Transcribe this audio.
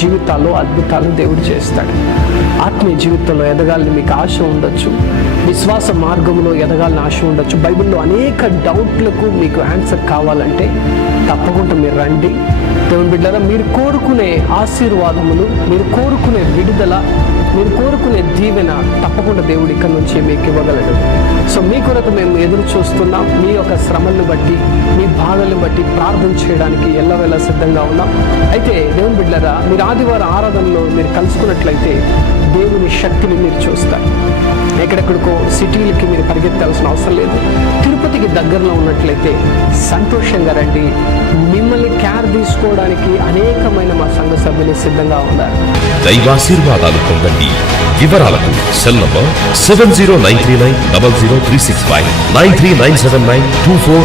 జీవితాల్లో అద్భుతాలు దేవుడు చేస్తాడు. ఆత్మీయ జీవితంలో ఎదగాలని మీకు ఆశ ఉండొచ్చు, విశ్వాస మార్గంలో ఎదగాలని ఆశ ఉండొచ్చు. బైబిల్లో అనేక డౌట్లకు మీకు ఆన్సర్ కావాలంటే తప్పకుండా మీరు రండి. దేవుని బిడ్డలారా, మీరు కోరుకునే ఆశీర్వాదములు, మీరు కోరుకునే విడుదల, మీరు కోరుకునే దీవెన తప్పకుండా దేవుడు ఇక్కడ నుంచి మీకు ఇవ్వగలడు. సో మీ కొరకు మేము ఎదురు చూస్తున్నాం. మీ యొక్క శ్రమలను బట్టి, మీ బాధలను బట్టి ప్రార్థన చేయడానికి ఎల్లవేళ సిద్ధంగా ఉన్నాం. అయితే దేవుని బిడ్డలారా, మీరు ఆదివారం ఆరాధనలో మీరు కలుసుకున్నట్లయితే దేవుని శక్తిని మీరు చూస్తారు. ఎక్కడెక్కడికో సిటీలకి మీరు పరిగెత్తాల్సిన అవసరం లేదు. తిరుపతికి దగ్గరలో ఉన్నట్లయితే సంతోషంగా రండి. మిమ్మల్ని కేర్ తీసుకోవడానికి అనేకమైన మా సంఘ సభ్యులు సిద్ధంగా ఉన్నారు. దైవాశీర్వాదాలు పొందండి. వివరాలకు సెల్ నంబర్ 7093900365 9397924